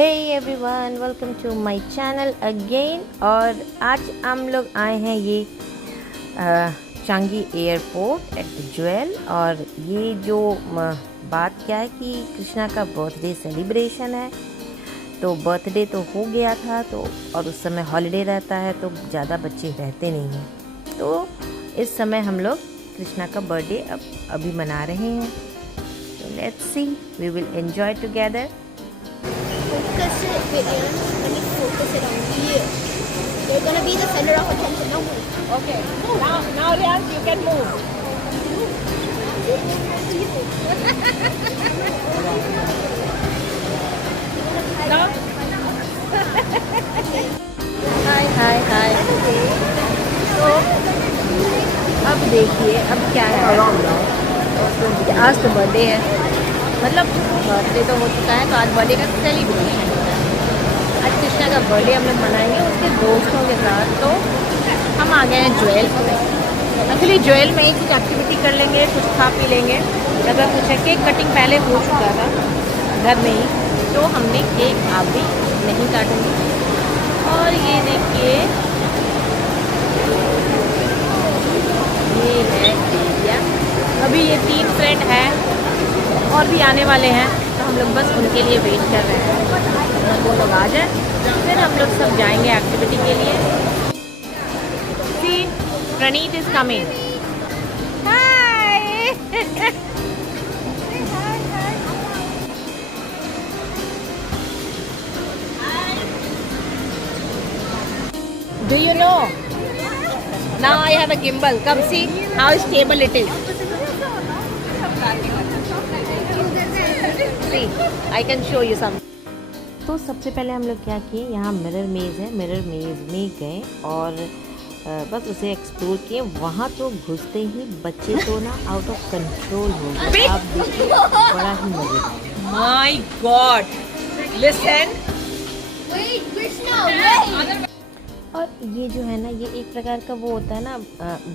Hey everyone, welcome to my channel again. और आज हम लोग आए हैं ये चांगी एयरपोर्ट एट ज्वेल। और ये जो बात क्या है कि कृष्णा का बर्थडे सेलिब्रेशन है। तो बर्थडे तो हो गया था तो, और उस समय हॉलिडे रहता है तो ज़्यादा बच्चे रहते नहीं हैं। तो इस समय हम लोग कृष्णा का बर्थडे अभी मना रहे हैं। तो let's see, we will enjoy together. Focus it, Vivian. Let me focus it on you. You're gonna be the center of attention. Now move. Okay. Now, Rian, you can move. No. हाय हाय हाय। तो अब देखिए अब क्या है। आज तो birthday है, मतलब बर्थडे तो हो चुका है, तो आज बर्थडे का सेलिब्रेशन होता है। आज कृष्णा का बर्थडे हम लोग मनाएंगे उसके दोस्तों के साथ। तो हम आ गए हैं ज्वेल। एक्चुअली ज्वेल में ही कुछ एक्टिविटी कर लेंगे, कुछ खा पी लेंगे। अगर कुछ है, केक कटिंग पहले हो चुका था घर में ही, तो हमने केक आप भी नहीं काटेंगे। और ये देखिए, ये है एरिया। अभी ये 3 फ्रेंड हैं और भी आने वाले हैं, तो हम लोग बस उनके लिए वेट कर रहे हैं। वो लोग आ जाए फिर हम लोग सब जाएंगे एक्टिविटी के लिए। See, Praneet is coming. Hi. Do you know? Now I have a gimbal. Come see how stable it is. See, I can show you some. तो सबसे पहले हम लोग क्या किए, यहाँ मिरर मेज़ है, मिरर मेज़ में गए और बस उसे एक्सप्लोर किए। वहाँ तो घुसते ही बच्चे तो ना आउट ऑफ कंट्रोल हो गए। आप देखिए, बड़ा ही मजेदार। My God. Listen. Wait, Krishna, wait. और ये जो है ना, ये एक प्रकार का वो होता है ना,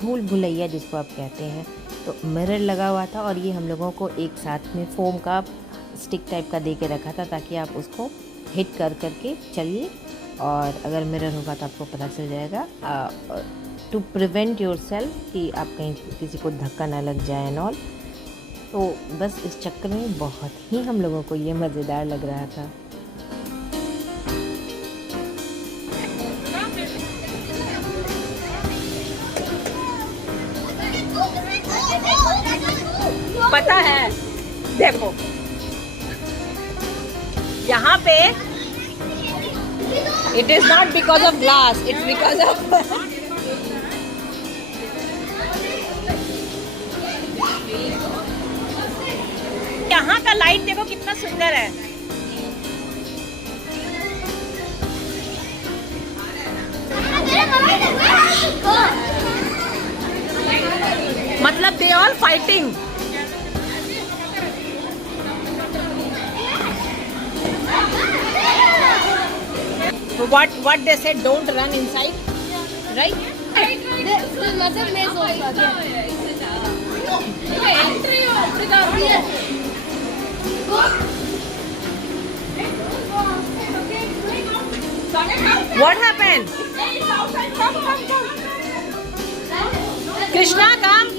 भूल भुलैया जिसको आप कहते हैं। तो मिरर लगा हुआ था और ये हम लोगों को एक साथ में फोम का स्टिक टाइप का दे के रखा था, ताकि आप उसको हिट कर करके चलिए, और अगर मिरर होगा तो आपको पता चल जाएगा। टू प्रिवेंट योर सेल्फ कि आप कहीं किसी को धक्का ना लग जाए एंड ऑल। तो बस इस चक्कर में बहुत ही हम लोगों को ये मज़ेदार लग रहा था। पता है, देखो यहाँ पे it is not because of glass, it's because of यहाँ का लाइट देखो कितना सुंदर है। मतलब they all fighting. What they said, don't run inside, right? The mother maze also. What happened? Krishna, come.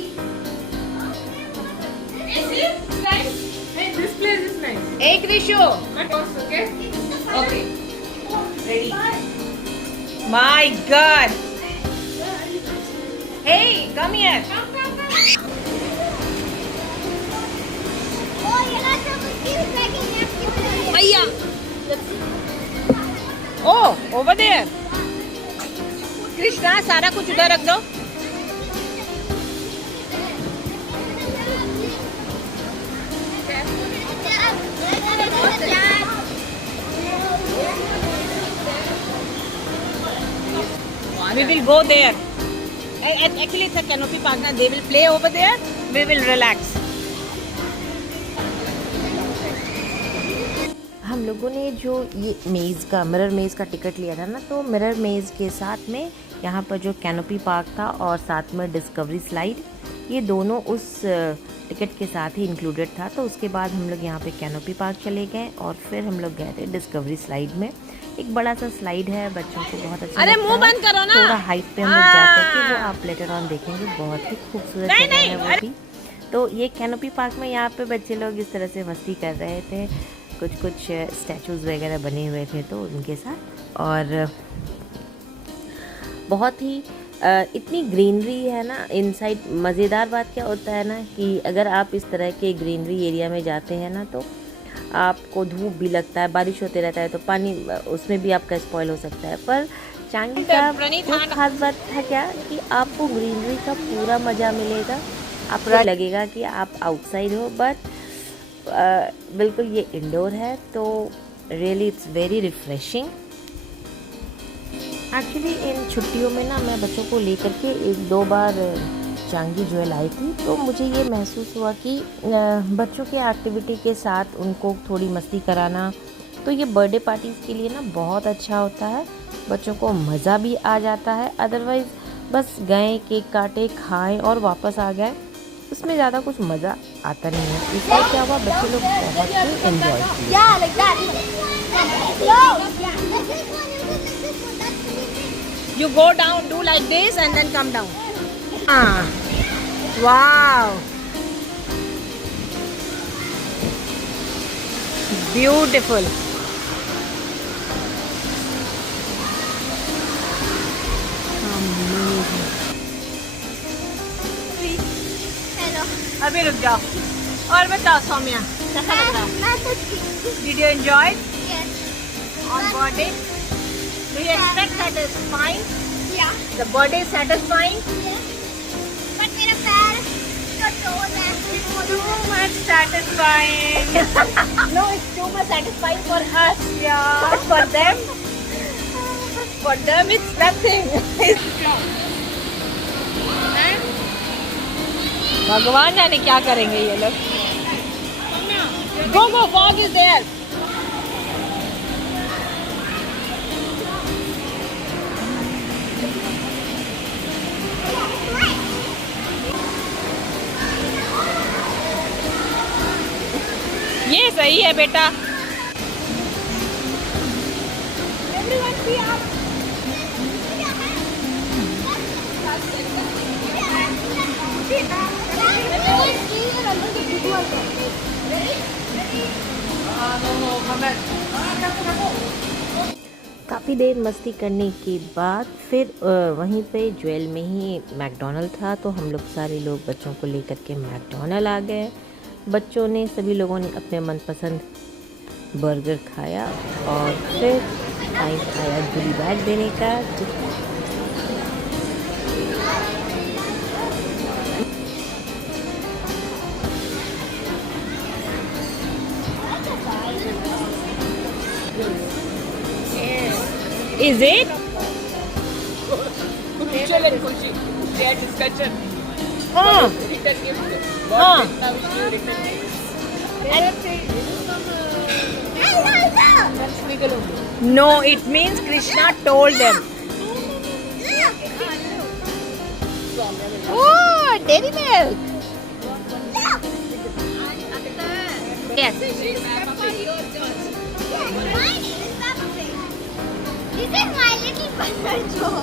This place is nice. Hey, Krishu. Okay. Okay. Ready? My God. Hey, come here. Oh, you're not supposed to be dragging napkins. Aya. Oh, over there. Krishna, सारा कुछ उधर रख दो. We will go there. Actually, it's a canopy park. Now they will play over there. We will relax. हम लोगों ने जो ये मेज़ का, मिरर मेज़ का टिकट लिया था ना, तो मिरर मेज़ के साथ में यहाँ पर जो कैनोपी पार्क था और साथ में डिस्कवरी स्लाइड, ये दोनों उस टिकट के साथ ही इंक्लूडेड था। तो उसके बाद हम लोग यहाँ पे कैनोपी पार्क चले गए और फिर हम लोग गए थे डिस्कवरी स्लाइड में। एक बड़ा सा स्लाइड है, बच्चों को बहुत अच्छा अरे लगता मुंह है। बंद करो ना। थोड़ा हाइट पे हम लोग जाकर के वो आप लेटर ऑन देखेंगे, बहुत ही खूबसूरत जगह है वो भी। तो ये कैनोपी पार्क में यहाँ पे बच्चे लोग इस तरह से मस्ती कर रहे थे, कुछ स्टैचूज़ वगैरह बने हुए थे तो उनके साथ। और बहुत ही इतनी ग्रीनरी है ना इनसाइड। मज़ेदार बात क्या होता है ना कि अगर आप इस तरह के ग्रीनरी एरिया में जाते हैं ना तो आपको धूप भी लगता है, बारिश होते रहता है तो पानी उसमें भी आपका स्पॉइल हो सकता है। पर चांगी का एक खास बात था क्या कि आपको ग्रीनरी का पूरा मज़ा मिलेगा। आपको लगेगा कि आप आउटसाइड हो, बट बिल्कुल ये इंडोर है, तो really it's very refreshing. Actually in छुट्टियों में ना मैं बच्चों को लेकर के 1-2 बार चांगी जो है लाई थी, तो मुझे ये महसूस हुआ कि बच्चों के एक्टिविटी के साथ उनको थोड़ी मस्ती कराना, तो ये बर्थडे पार्टीज़ के लिए ना बहुत अच्छा होता है। बच्चों को मज़ा भी आ जाता है। अदरवाइज़ बस गए, केक काटे, खाएं और वापस आ गए, उसमें ज़्यादा कुछ मज़ा आता नहीं है। इसलिए क्या हुआ, बच्चे लोग बहुत ही एंजॉय किए। Yeah, like that. No. You go down, do like this and then come down. Wow. Beautiful. Amazing. Hello. अभी रुक जाओ और बताओ सौम्या, कैसा लग रहा है? मैं तो ठीक। Did you enjoy Yes. on birthday? Do you expect that is fine? Yeah. The birthday is satisfying? Yes. But मेरा पैर तो टोल है। Too much satisfying. No, it's too much satisfying for us, yeah. But for them it's nothing. भगवान जाने क्या करेंगे ये लोग। Go, fog is there. ये सही है बेटा। काफ़ी देर मस्ती करने के बाद फिर वहीं पे ज्वेल में ही मैकडॉनल्ड था, तो हम लोग सारे लोग बच्चों को लेकर के मैकडॉनल्ड आ गए। बच्चों ने, सभी लोगों ने अपने मनपसंद बर्गर खाया और फिर टाइम आया गुडी बैग देने का। Is it? Mutual and Khushi. They had discussion. हाँ Return gift. हाँ। Now we should return gift. That's legal only. No, it means Krishna told them. Oh, dairy milk. Yes. This is my little brother Joe.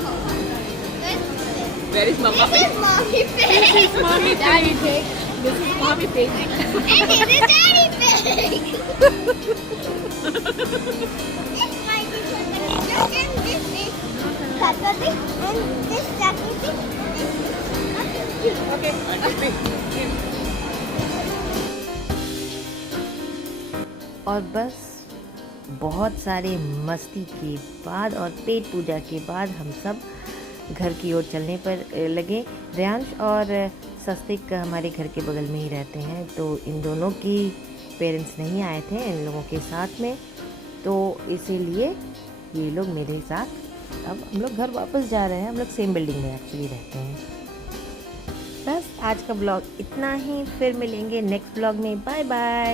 Where is Mama This is mommy pig. Mommy Daddy pig. This is Mommy pig. And this is daddy pig. This my little brother and this is Tata pig and this Tata pig. Okay. और बस बहुत सारे मस्ती के बाद और पेट पूजा के बाद हम सब घर की ओर चलने पर लगे। रेयांश और सस्तिक हमारे घर के बगल में ही रहते हैं, तो इन दोनों की पेरेंट्स नहीं आए थे इन लोगों के साथ में, तो इसीलिए ये लोग मेरे साथ अब हम लोग घर वापस जा रहे हैं। हम लोग सेम बिल्डिंग में एक्चुअली रहते हैं। बस आज का ब्लॉग इतना ही, फिर मिलेंगे नेक्स्ट ब्लॉग में। Bye bye.